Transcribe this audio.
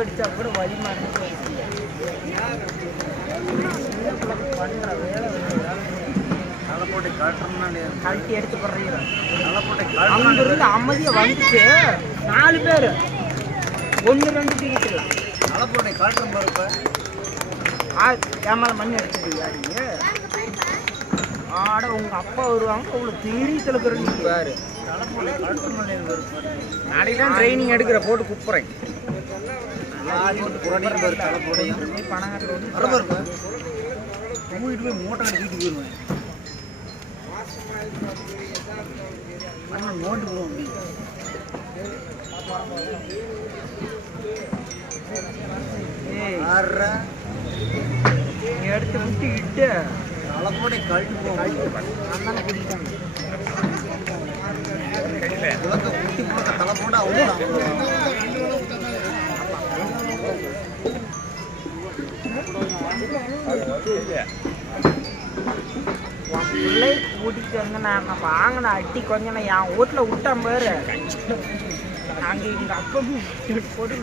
அடிச்சா கூட வழி மாட்டேன் பண்ற வேலை போட்டு காட்டுறோம்னா கழட்டி எடுத்து போடுறீங்க நல்லா போட்டு அங்கிருந்து அமைதியா வந்துட்டு 4 பேர் 1 2 தூக்கிட்டுலாம் நல்லா போட்டு காட்டுறோம் பாருப்ப ஏமால மண் எடுத்துட்டு யாருங்க ஆட உங்க அப்பா வருவாங்க அவ்வளோ தீரித்துல இருக்கிற பாரு நாளைக்கு தான் ட்ரைனிங் எடுக்கிற போட்டு கூப்பிட்றேன் வீட்டு போய் மூட்டை வீட்டுக்கு போயிடுவேன் நோட்டு போவோம் எடுத்து விட்டுக்கிட்டு தலை போட்டு கழட்டு போவோம் அண்ணனை கூட்டிட்டாங்க குட்டி போட்ட தலை போட்டு அவ்வளோ பிள்ளை கூட்டிட்டு வந்து நான் வாங்கின அட்டி கொஞ்சம் நான் என் வீட்டில் விட்டேன் பாரு அங்கே எங்கள் அப்பா போட்டு